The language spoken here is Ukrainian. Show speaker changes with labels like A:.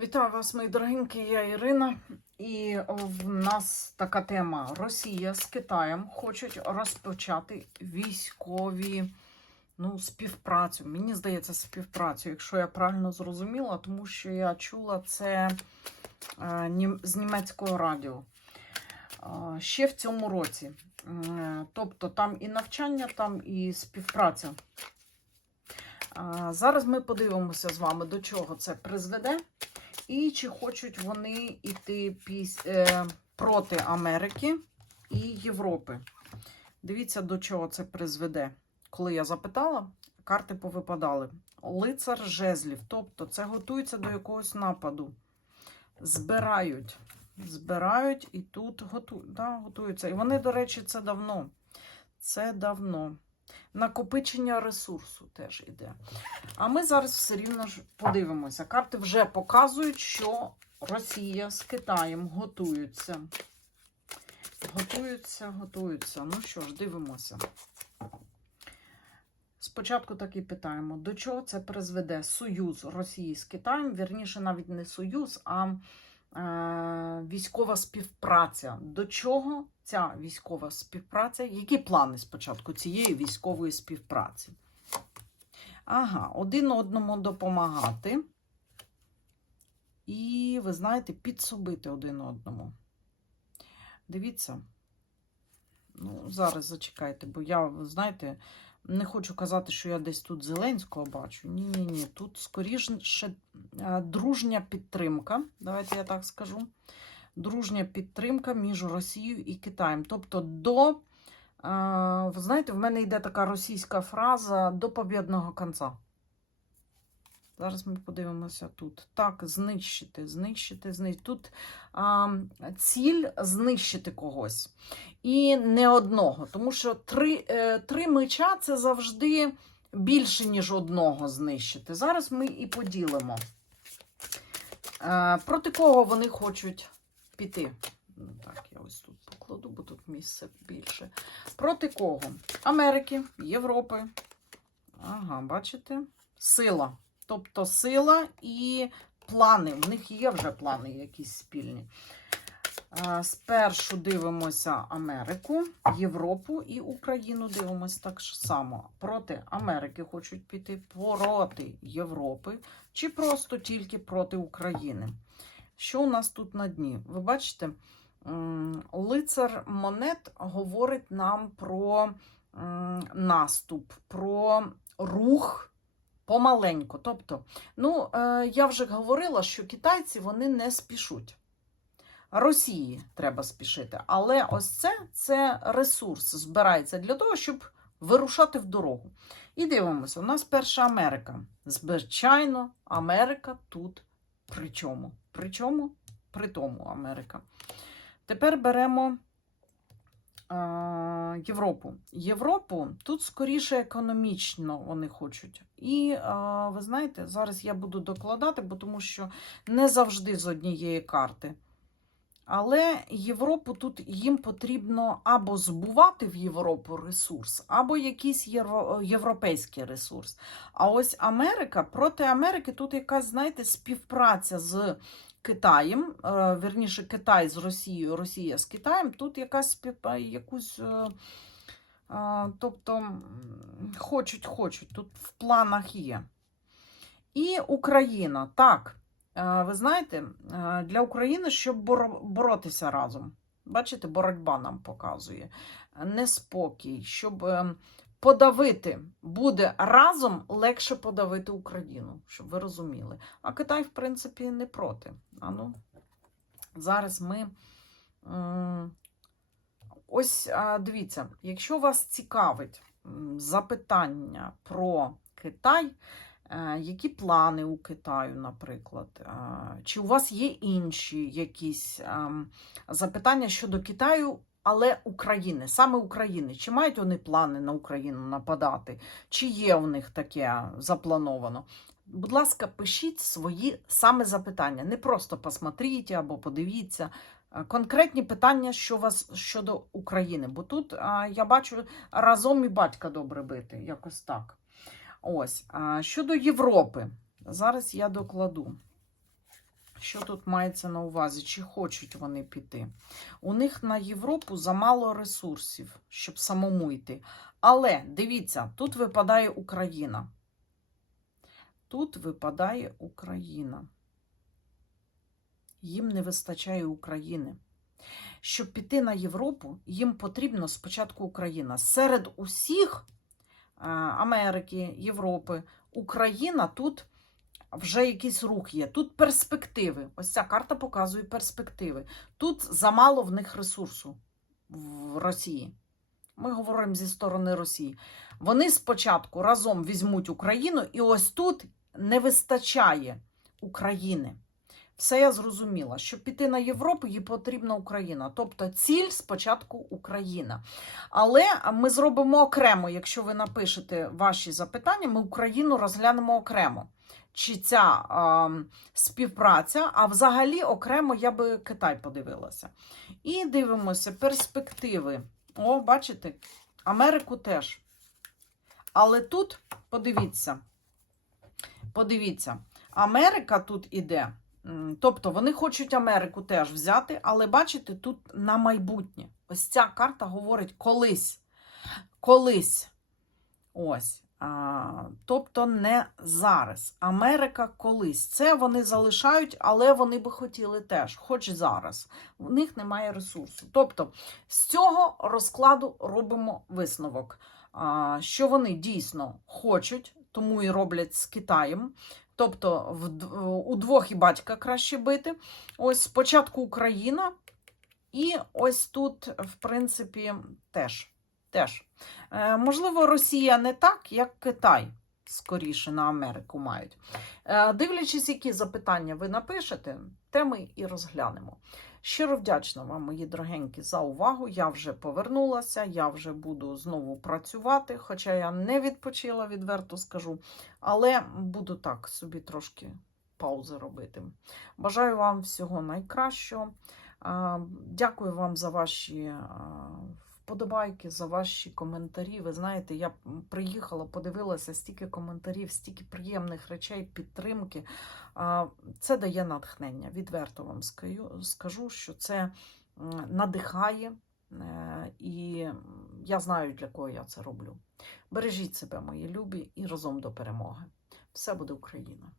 A: Вітаю вас, мої дорогенькі, я Ірина. І в нас така тема: Росія з Китаєм хочуть розпочати військові ну, співпрацю. Мені здається, співпрацю, якщо я правильно зрозуміла, тому що я чула це е, з німецького радіо ще в цьому році. Тобто там і навчання, там і співпраця. Зараз ми подивимося з вами, до чого це призведе, і чи хочуть вони йти е, проти Америки і Європи. Дивіться, до чого це призведе. Коли я запитала, карти повипадали. Лицар жезлів, тобто це готується до якогось нападу. Збирають. Збирають і тут готу... да, готуються. І вони, до речі, це давно. Це давно. Накопичення ресурсу теж іде. А ми зараз все рівно ж подивимося. Карти вже показують, що Росія з Китаєм готуються. Готуються, готуються. Ну що ж, дивимося. Спочатку так і питаємо, до чого це призведе союз Росії з Китаєм, вірніше, навіть не союз, а військова співпраця. До чого ця військова співпраця? Які плани спочатку цієї військової співпраці? Ага, один одному допомагати. І, ви знаєте, підсобити один одному. Дивіться. Ну, зараз зачекайте, бо я, знаєте, не хочу казати, що я десь тут Зеленського бачу. Ні-ні ні. Тут скоріше е, дружня підтримка. Давайте я так скажу. Дружня підтримка між Росією і Китаєм. Тобто до, е, знаєте, в мене йде така російська фраза до побєдного кінця. Зараз ми подивимося тут. Так, знищити, знищити, знищити. Тут а, ціль знищити когось. І не одного. Тому що три, е, три меча це завжди більше, ніж одного знищити. Зараз ми і поділимо. Е, проти кого вони хочуть піти? Ну, Так, я ось тут покладу, бо тут місце більше. Проти кого? Америки, Європи. Ага, бачите? Сила. Тобто сила і плани. В них є вже плани якісь спільні. Спершу дивимося Америку, Європу і Україну дивимося так само. Проти Америки хочуть піти, проти Європи, чи просто тільки проти України. Що у нас тут на дні? Ви бачите, лицар монет говорить нам про наступ, про рух помаленьку. Тобто, ну, е, я вже говорила, що китайці вони не спішуть. Росії треба спішити. Але ось це, це ресурс збирається для того, щоб вирушати в дорогу. І дивимося, у нас перша Америка. Звичайно, Америка тут при чому? При чому? При тому Америка. Тепер беремо Європу. Європу тут скоріше економічно вони хочуть. І ви знаєте, зараз я буду докладати, бо тому що не завжди з однієї карти. Але Європу тут їм потрібно або збувати в Європу ресурс, або якийсь євро- європейський ресурс. А ось Америка проти Америки тут якась, знаєте, співпраця з Китаєм, е, вірніше, Китай з Росією, Росія з Китаєм. Тут якась якусь. е, е, Тобто хочуть, хочуть, тут в планах є. І Україна, так. Ви знаєте, для України, щоб боротися разом. Бачите, боротьба нам показує. Неспокій, щоб подавити буде разом легше подавити Україну, щоб ви розуміли. А Китай, в принципі, не проти. А ну, зараз ми. Ось дивіться, якщо вас цікавить запитання про Китай, е, які плани у Китаю, наприклад, Е, чи у вас є інші якісь ем, запитання щодо Китаю, але України, саме України? Чи мають вони плани на Україну нападати? Чи є у них таке заплановано? Будь ласка, пишіть свої саме запитання. Не просто посмотріть або подивіться. Е, Конкретні питання, що вас щодо України, бо тут а, я бачу разом і батька добре бити, якось так. Ось. А, щодо Європи, зараз я докладу. Що тут мається на увазі? Чи хочуть вони піти? У них на Європу замало ресурсів, щоб самому йти. Але дивіться, тут випадає Україна. Тут випадає Україна. Їм не вистачає України. Щоб піти на Європу, їм потрібно спочатку Україна. Серед усіх е, Америки, Європи, Україна тут вже якийсь рух є. Тут перспективи. Ось ця карта показує перспективи. Тут замало в них ресурсу в Росії. Ми говоримо зі сторони Росії. Вони спочатку разом візьмуть Україну, і ось тут не вистачає України. Все я зрозуміла. Щоб піти на Європу, їй потрібна Україна. Тобто ціль спочатку Україна. Але ми зробимо окремо, якщо ви напишете ваші запитання, ми Україну розглянемо окремо. Чи ця а, співпраця, а взагалі окремо я би Китай подивилася. І дивимося перспективи. О, бачите, Америку теж. Але тут подивіться, подивіться, Америка тут іде. Тобто вони хочуть Америку теж взяти, але бачите, тут на майбутнє. Ось ця карта говорить колись. Колись. Ось. Тобто не зараз. Америка колись. Це вони залишають, але вони би хотіли теж, хоч зараз. У них немає ресурсу. Тобто, з цього розкладу робимо висновок, що вони дійсно хочуть, тому і роблять з Китаєм. Тобто, в, у двох і батька краще бити. Ось спочатку Україна, і ось тут, в принципі, теж. Теж. Е, можливо, Росія не так, як Китай. Скоріше на Америку мають. Е, дивлячись, які запитання ви напишете, те ми і розглянемо. Щиро вдячна вам, мої дорогенькі, за увагу. Я вже повернулася, я вже буду знову працювати, хоча я не відпочила, відверто скажу, але буду так собі трошки паузи робити. Бажаю вам всього найкращого. Е, Дякую вам за ваші е, вподобайки, за ваші коментарі. Ви знаєте, я приїхала, подивилася стільки коментарів, стільки приємних речей, підтримки. Це дає натхнення. Відверто вам скажу, скажу що це надихає. Е, І я знаю, для кого я це роблю. Бережіть себе, мої любі, і разом до перемоги. Все буде Україна!